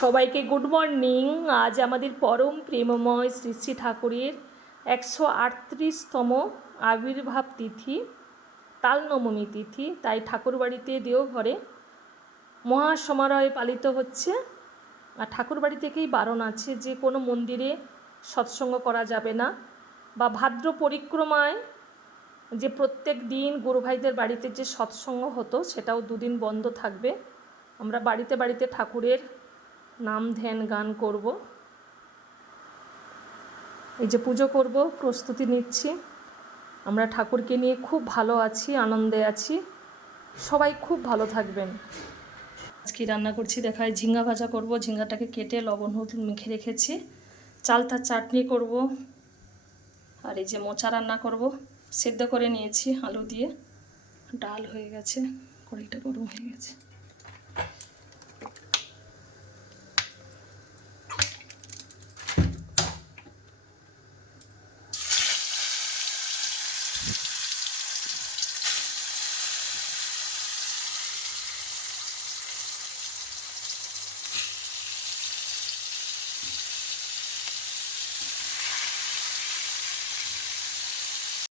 সবাইকে good morning. আজ আমাদের পরম প্রেমময় শ্রী শ্রী ঠাকুরের 138তম আবির্ভাব তিথি, তালনবমী তিথি। তাই ঠাকুরবাড়িতে দেওঘরে মহাসমারোহে পালিত হচ্ছে। আর ঠাকুরবাড়ি থেকেই বারণ আছে যে কোনো মন্দিরে সৎসঙ্গ করা যাবে না, বা ভাদ্র পরিক্রমায় যে প্রত্যেক দিন গুরুভাইদের বাড়িতে যে সৎসঙ্গ হতো সেটাও দুদিন বন্ধ থাকবে। আমরা বাড়িতে বাড়িতে ঠাকুরের নাম ধ্যান গান করব। এই যে পুজো করব, প্রস্তুতি নিচ্ছি। আমরা ঠাকুরকে নিয়ে খুব ভালো আছি, আনন্দে আছি। সবাই খুব ভালো থাকবেন। আজকে রান্না করছি দেখায়, ঝিঙ্গা ভাজা করব। ঝিঙ্গাটাকে কেটে লবণ হলুদ মেখে রেখেছি। চালতার চাটনি করব, আর এই যে মোচা রান্না করব। সেদ্ধ করে নিয়েছি আলু দিয়ে। ডাল হয়ে গেছে, কড়াইটা গরম হয়ে গেছে।